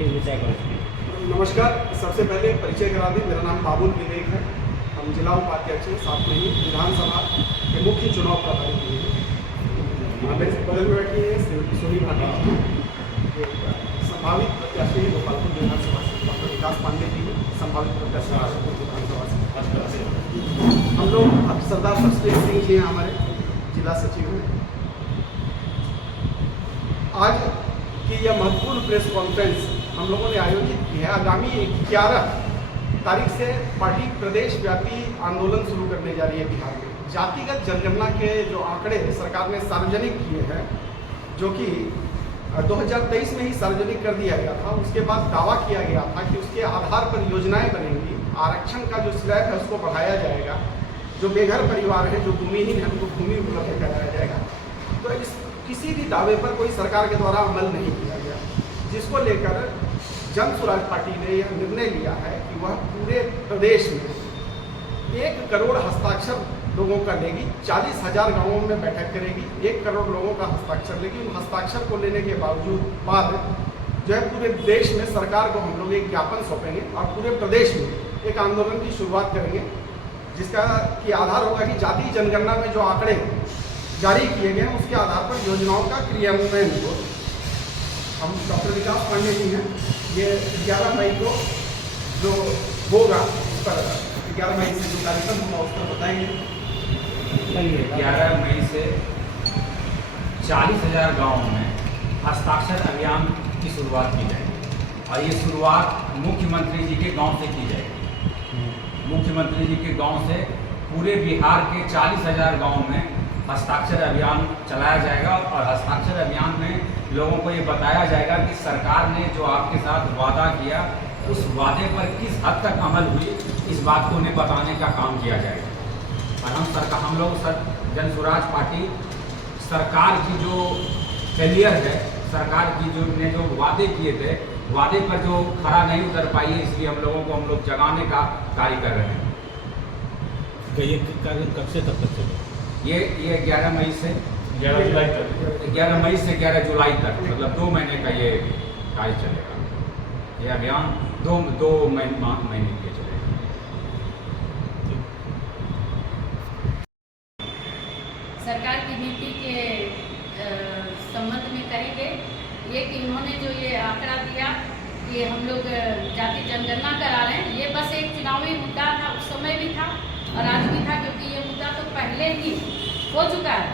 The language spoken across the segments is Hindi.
किस विषय पर? नमस्कार। सबसे पहले परिचय करा दें, मेरा नाम बाबुल विवेक है। हम जिला उपाध्यक्ष हैं, साथ में ही विधानसभा के मुख्य चुनाव प्रभारी भी हैं। मेरे बगल में बैठी है श्रीमती सोनी भाटी जी, संभावित प्रत्याशी गोपालपुर विधानसभा से। डॉक्टर विकास पांडे जी संभावित प्रत्याशी राजपुर विधानसभा से। हम लोग सरदार सचदेव सिंह जी हैं, हमारे जिला सचिव हैं। आज की यह महत्वपूर्ण प्रेस कॉन्फ्रेंस हम लोगों ने आयोजित की है। आगामी 11 तारीख से पार्टी प्रदेश व्यापी आंदोलन शुरू करने जा रही है बिहार में। जातिगत जनगणना के जो आंकड़े सरकार ने सार्वजनिक किए हैं, जो कि 2023 में ही सार्वजनिक कर दिया गया था, उसके बाद दावा किया गया था कि उसके आधार पर योजनाएं बनेंगी। आरक्षण का जो स्लैब है उसको बढ़ाया जाएगा। जो बेघर परिवार है, जो भूमिहीन है, उनको भूमि उपलब्ध कराया जाएगा। तो इस किसी भी दावे पर कोई सरकार के द्वारा अमल नहीं किया गया, जिसको लेकर जन स्वराज पार्टी ने यह निर्णय लिया है कि वह पूरे प्रदेश में 1 करोड़ हस्ताक्षर लोगों का लेगी। 40,000 गाँवों में बैठक करेगी, 1 करोड़ लोगों का हस्ताक्षर लेगी। उन हस्ताक्षर को लेने के बाद जो है पूरे देश में सरकार को हम लोग एक ज्ञापन सौंपेंगे और पूरे प्रदेश में एक आंदोलन की शुरुआत करेंगे, जिसका कि आधार होगा कि जाति जनगणना में जो आंकड़े जारी किए गए हैं उसके आधार पर योजनाओं का क्रियान्वयन हो। हम डॉक्टर विकास पांडे जी हैं, ये 11 मई को जो होगा उस पर 11 मई से जो कार्यक्रम होगा उस पर बताएंगे। 11 मई से 40,000 गाँवों में हस्ताक्षर अभियान की शुरुआत की जाएगी और ये शुरुआत मुख्यमंत्री जी के गांव से की जाएगी। मुख्यमंत्री जी के गांव से पूरे बिहार के 40,000 गाँव में हस्ताक्षर अभियान चलाया जाएगा और हस्ताक्षर अभियान में लोगों को ये बताया जाएगा कि सरकार ने जो आपके साथ वादा किया उस वादे पर किस हद तक अमल हुई, इस बात को उन्हें बताने का काम किया जाएगा। और हम लोग जन स्वराज पार्टी सरकार की जो फेलियर है, सरकार की जो वादे किए थे, वादे पर जो खरा नहीं उतर पाई है, इसलिए हम लोग जगाने का कार्य कर रहे हैं। ये कार्य कब से तब तक चलेगा? ये 11 मई से 11 जुलाई तक, 11 मई से 11 जुलाई तक, मतलब 2 महीने का ये कार्य चलेगा। ये अभियान 2 महीने के लिए चलेगा। सरकार की नीति के संबंध में कहेंगे ये कि उन्होंने जो ये आंकड़ा दिया कि हम लोग जाति जनगणना करा रहे हैं, ये बस एक चुनावी मुद्दा था, उस समय भी था और आज भी था, क्योंकि ये मुद्दा तो पहले ही हो चुका है।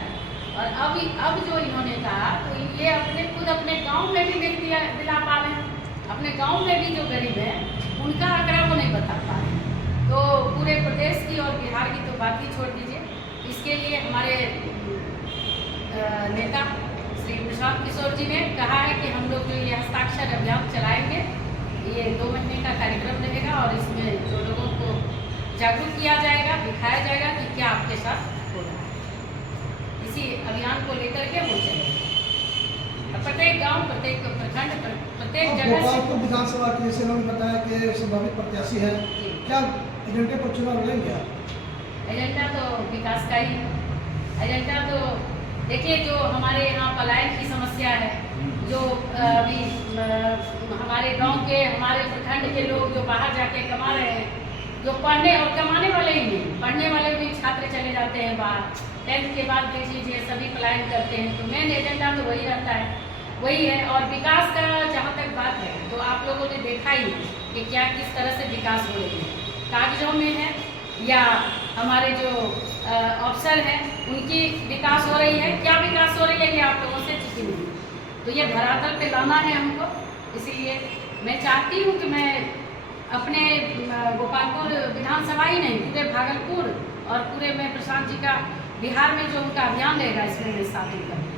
और अब जो इन्होंने कहा तो ये खुद अपने गांव में भी नहीं दिला पा रहे हैं। अपने गांव में भी जो गरीब हैं उनका आंकड़ा वो नहीं बता पा रहे हैं। तो पूरे प्रदेश की और बिहार की तो बात ही छोड़ दीजिए। इसके लिए हमारे नेता श्री प्रशांत किशोर जी ने कहा है कि हम लोग जो ये हस्ताक्षर अभियान चलाएंगे, ये 2 महीने का कार्यक्रम रहेगा और इसमें जो लोगों को जागरूक किया जाएगा, दिखाया जाएगा कि क्या आपके साथ हो रहा है। इसी अभियान को लेकर के वो चलेगा। प्रत्येक गांव, प्रत्येक प्रखंड, प्रत्येक जगह गोपालपुर विधानसभा के जैसे उन्होंने बताया कि संभावित प्रत्याशी है, क्या एजेंडे पर चुनाव लड़ेंगे आप? एजेंडा तो विकास का ही है। एजेंडा तो देखिए, जो हमारे यहाँ पलायन की समस्या है, जो अभी हमारे गांव के, हमारे प्रखंड के लोग जो बाहर जाके कमा रहे हैं, जो पढ़ने और कमाने वाले ही नहीं, पढ़ने वाले भी छात्र चले जाते हैं बाहर। 10th के बाद देख लीजिए सभी पलायन करते हैं। तो मेन एजेंडा तो वही रहता है, वही है। और विकास का जहाँ तक बात है तो आप लोगों ने देखा ही कि क्या किस तरह से विकास हो रही है, कागजों में है या हमारे जो अफसर हैं उनकी विकास हो रही है। क्या विकास हो रही है ये आप लोगों से चुकी नहीं। तो ये धरातल पे लाना है हमको। इसीलिए मैं चाहती हूँ कि मैं अपने गोपालपुर विधानसभा ही नहीं, पूरे भागलपुर और पूरे में प्रशांत जी का बिहार में जो उनका अभियान रहेगा, इसमें मैं शामिल करूँगी।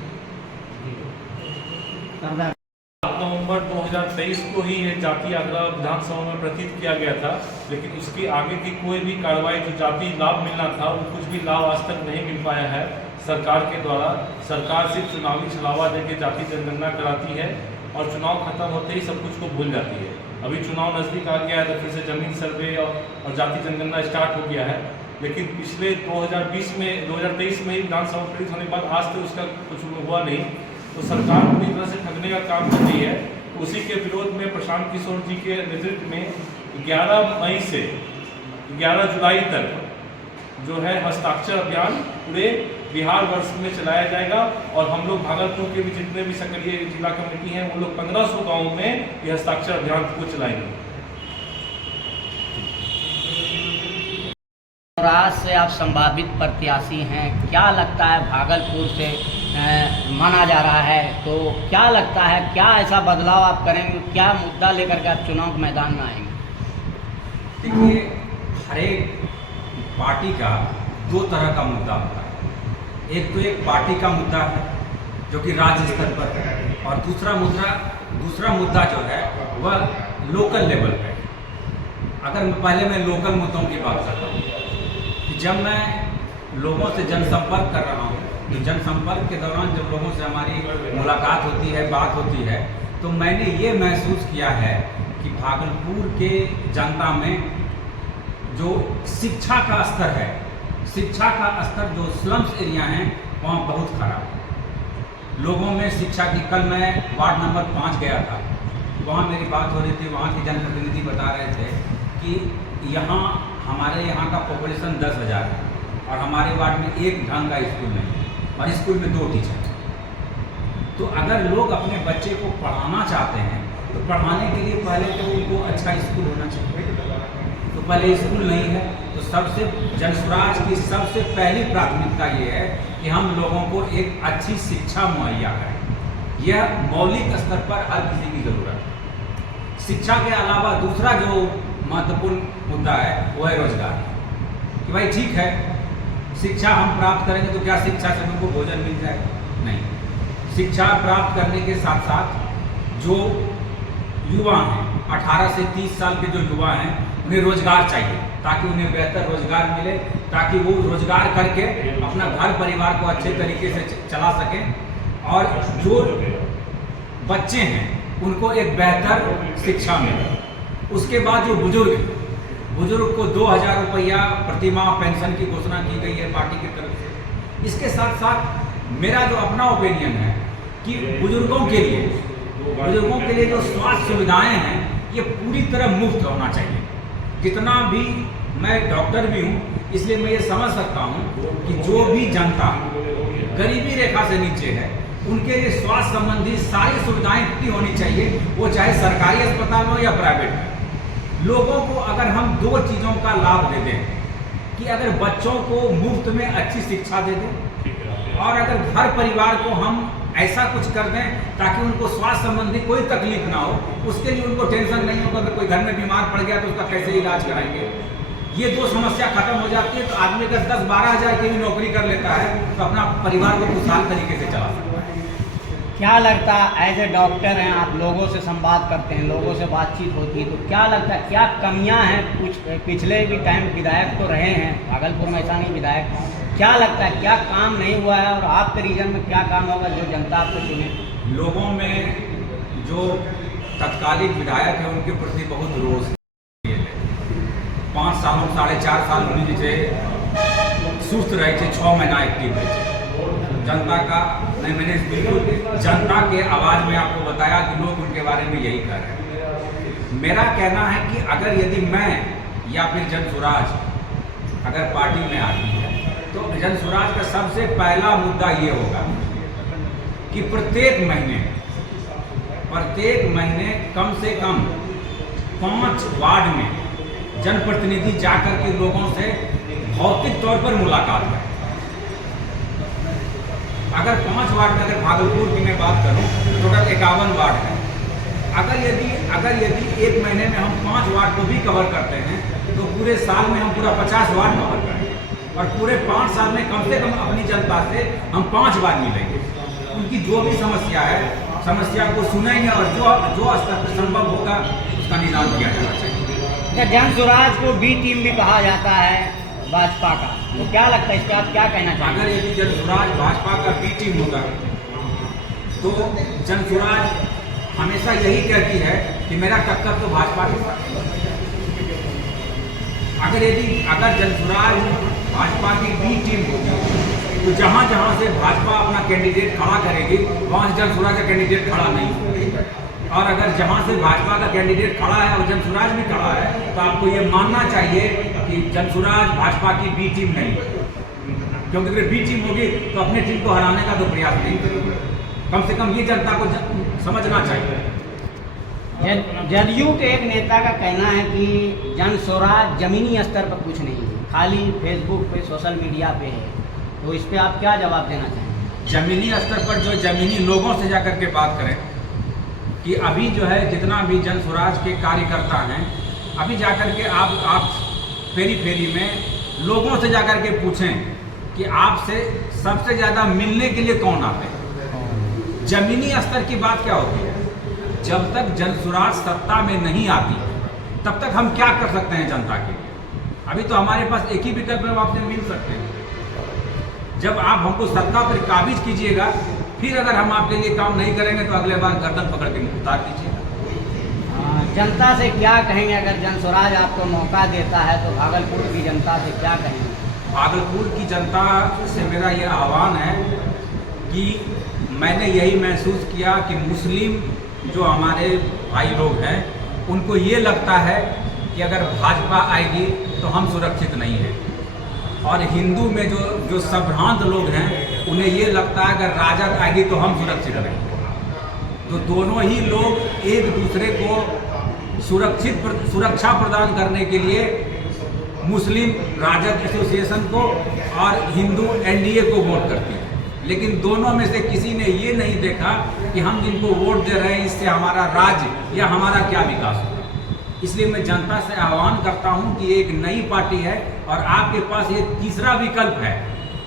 नवंबर 2023 को ही ये जाति आंकड़ा विधानसभा में प्रतीत किया गया था, लेकिन उसके आगे की कोई भी कार्रवाई, जो जाति लाभ मिलना था, वो कुछ भी लाभ आज तक नहीं मिल पाया है सरकार के द्वारा। सरकार सिर्फ चुनावी छलावा देकर जाति जनगणना कराती है और चुनाव खत्म होते ही सब कुछ को भूल जाती है। अभी चुनाव नज़दीक आ गया है तो फिर से जमीन सर्वे और जाति जनगणना स्टार्ट हो गया है, लेकिन पिछले 2023 में विधानसभा प्रतीत होने के बाद आज तक उसका कुछ हुआ नहीं। तो सरकार पूरी तरह से ठगने का काम कर रही है। उसी के विरोध में प्रशांत किशोर जी के नेतृत्व में 11 मई से 11 जुलाई तक जो है हस्ताक्षर अभियान पूरे बिहार वर्ष में चलाया जाएगा। और हम लोग भागलपुर के भी जितने भी सक्रिय जिला कमेटी हैं वो लोग 1500 गाँव में ये हस्ताक्षर अभियान को चलाएंगे। आज से आप संभावित प्रत्याशी हैं, क्या लगता है भागलपुर से माना जा रहा है, तो क्या लगता है क्या ऐसा बदलाव आप करेंगे, क्या मुद्दा लेकर के आप चुनाव के मैदान में आएंगे? देखिए, हर एक पार्टी का दो तरह का मुद्दा होता है। एक तो एक पार्टी का मुद्दा है जो कि राज्य स्तर पर है, और दूसरा मुद्दा जो है वह लोकल लेवल पे। अगर पहले मैं लोकल मुद्दों की बात करता हूँ, जब मैं लोगों से जनसंपर्क कर रहा हूँ तो जनसंपर्क के दौरान जब लोगों से हमारी मुलाकात होती है, बात होती है, तो मैंने ये महसूस किया है कि भागलपुर के जनता में जो शिक्षा का स्तर है, शिक्षा का स्तर जो स्लम्स एरिया हैं वहाँ बहुत खराब है। लोगों में शिक्षा की, कल मैं वार्ड नंबर 5 गया था, वहाँ मेरी बात हो रही थी, वहाँ के जनप्रतिनिधि बता रहे थे कि हमारे यहाँ का पॉपुलेशन 10,000 है और हमारे वार्ड में एक ढंग का स्कूल नहीं और स्कूल में 2 टीचर। तो अगर लोग अपने बच्चे को पढ़ाना चाहते हैं तो पढ़ाने के लिए पहले तो उनको अच्छा स्कूल होना चाहिए। तो पहले स्कूल नहीं है, तो सबसे जनस्वराज की सबसे पहली प्राथमिकता ये है कि हम लोगों को एक अच्छी शिक्षा मुहैया करें। यह मौलिक स्तर पर हर किसी की ज़रूरत है। शिक्षा के अलावा दूसरा जो महत्वपूर्ण मुद्दा है वो है रोजगार। कि भाई ठीक है, शिक्षा हम प्राप्त करेंगे तो क्या शिक्षा से हमको भोजन मिल जाएगा? नहीं। शिक्षा प्राप्त करने के साथ साथ जो युवा हैं, 18 से 30 साल के जो युवा हैं, उन्हें रोजगार चाहिए ताकि उन्हें बेहतर रोजगार मिले, ताकि वो रोजगार करके अपना घर परिवार को अच्छे तरीके से चला सकें। और जो बच्चे हैं उनको एक बेहतर शिक्षा मिले। उसके बाद जो बुजुर्ग को 2,000 रुपया प्रति माह पेंशन की घोषणा की गई है पार्टी की तरफ से। इसके साथ साथ मेरा जो अपना ओपिनियन है कि बुजुर्गों के लिए जो स्वास्थ्य सुविधाएं हैं ये पूरी तरह मुफ्त होना चाहिए। जितना भी, मैं डॉक्टर भी हूँ इसलिए मैं ये समझ सकता हूँ कि जो भी जनता गरीबी रेखा से नीचे है उनके लिए स्वास्थ्य संबंधी सारी सुविधाएं इतनी होनी चाहिए, वो चाहे सरकारी अस्पताल हो या प्राइवेट में। लोगों को अगर हम 2 चीज़ों का लाभ दे दें कि अगर बच्चों को मुफ्त में अच्छी शिक्षा दे दें और अगर घर परिवार को हम ऐसा कुछ कर दें ताकि उनको स्वास्थ्य संबंधी कोई तकलीफ ना हो, उसके लिए उनको टेंशन नहीं होगा। अगर कोई घर में बीमार पड़ गया तो उसका कैसे इलाज कराएंगे, ये 2 समस्या खत्म हो जाती है। तो आदमी अगर 10-12 हज़ार की भी नौकरी कर लेता है तो अपना परिवार को खुशहाल तरीके से चला सकता है। क्या लगता है, एज ए डॉक्टर हैं आप, लोगों से संवाद करते हैं, लोगों से बातचीत होती है, तो क्या लगता है क्या कमियां हैं? कुछ पिछले भी टाइम विधायक तो रहे हैं भागलपुर में, ऐसा नहीं विधायक, क्या लगता है क्या काम नहीं हुआ है और आपके रीजन में क्या काम होगा जो जनता आपको चुने? लोगों में जो तत्कालिक विधायक है उनके प्रति बहुत रोष है। 5 साल 4.5 साल उन्हें जैसे सुस्त रहे थे, 6 महीना एक्टिव रहे थे। जनता का मैंने बिल्कुल जनता के आवाज़ में आपको बताया कि लोग उनके बारे में यही कह रहे हैं। मेरा कहना है कि अगर यदि मैं या फिर जनस्वराज अगर पार्टी में आती है तो जनस्वराज का सबसे पहला मुद्दा ये होगा कि प्रत्येक महीने कम से कम 5 वार्ड में जनप्रतिनिधि जाकर के लोगों से भौतिक तौर पर मुलाकात करें। अगर 5 वार्ड में, अगर भागलपुर की मैं बात करूं तो टोटल 51 वार्ड है। अगर यदि 1 महीने में हम 5 वार्ड को भी कवर करते हैं तो पूरे साल में हम पूरा 50 वार्ड कवर करेंगे और पूरे 5 साल में कम से कम अपनी जनता से हम 5 बार मिलेंगे। उनकी जो भी समस्या है, समस्या को सुनेंगे और जो स्तर पर संभव होगा उसका निदान किया जाना चाहिए। जनस्वराज को बी टीम भी कहा जाता है भाजपा का, तो क्या लगता है इस पर आप क्या कहना चाहेंगे? अगर यदि जनस्वराज भाजपा का बी टीम होगा तो जनस्वराज हमेशा यही कहती है कि मेरा टक्कर तो भाजपा के साथ। अगर जनस्वराज भाजपा की बी टीम होगी तो जहाँ जहाँ से भाजपा अपना कैंडिडेट खड़ा करेगी वहाँ से जनस्वराज का कैंडिडेट खड़ा नहीं होगा। और अगर जहाँ से भाजपा का कैंडिडेट खड़ा है और जनसुराज भी खड़ा है तो आपको ये मानना चाहिए कि जनसुराज भाजपा की बी टीम नहीं, क्योंकि अगर बी टीम होगी तो अपनी टीम को हराने का तो प्रयास नहीं करेगी। कम से कम ये जनता को समझना चाहिए। जदयू के एक नेता का कहना है कि जनसुराज जमीनी स्तर पर कुछ नहीं है, खाली फेसबुक पे सोशल मीडिया पे है, तो इस पे आप क्या जवाब देना चाहेंगे? जमीनी स्तर पर जो जमीनी लोगों से जाकर के बात करें कि अभी जो है जितना भी जनसुराज के कार्यकर्ता हैं, अभी जाकर के आप फेरी फेरी में लोगों से जाकर के पूछें कि आपसे सबसे ज़्यादा मिलने के लिए कौन आते हैं। जमीनी स्तर की बात क्या होती है? जब तक जनसुराज सत्ता में नहीं आती तब तक हम क्या कर सकते हैं जनता के लिए? अभी तो हमारे पास एक ही विकल्प है, आपसे मिल सकते हैं। जब आप हमको सत्ता पर काबिज कीजिएगा, फिर अगर हम आपके लिए काम नहीं करेंगे तो अगले बार गर्दन पकड़ के उतार दीजिएगा। जनता से क्या कहेंगे अगर जनसुराज आपको मौका देता है तो भागलपुर की जनता से क्या कहेंगे? भागलपुर की जनता से मेरा यह आह्वान है कि मैंने यही महसूस किया कि मुस्लिम जो हमारे भाई लोग हैं उनको ये लगता है कि अगर भाजपा आएगी तो हम सुरक्षित नहीं हैं, और हिंदू में जो संभ्रांत लोग हैं उन्हें ये लगता है अगर राजद आएगी तो हम सुरक्षित रहेंगे। तो दोनों ही लोग एक दूसरे को सुरक्षा प्रदान करने के लिए मुस्लिम राजद एसोसिएशन को और हिंदू एनडीए को वोट करती है, लेकिन दोनों में से किसी ने ये नहीं देखा कि हम जिनको वोट दे रहे हैं इससे हमारा राज्य या हमारा क्या विकास होगा। इसलिए मैं जनता से आह्वान करता हूं कि एक नई पार्टी है और आपके पास ये तीसरा विकल्प है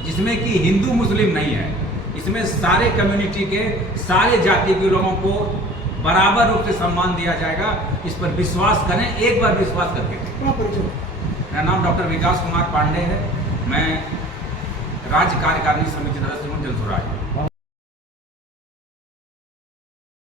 जिसमें कि हिंदू मुस्लिम नहीं है, इसमें सारे कम्युनिटी के सारे जाति के लोगों को बराबर रूप से सम्मान दिया जाएगा। इस पर विश्वास करें, एक बार विश्वास करके। मेरा नाम डॉक्टर विकास कुमार पांडे है, मैं राज्य कार्यकारिणी समिति सदस्य हूँ जनसुराज।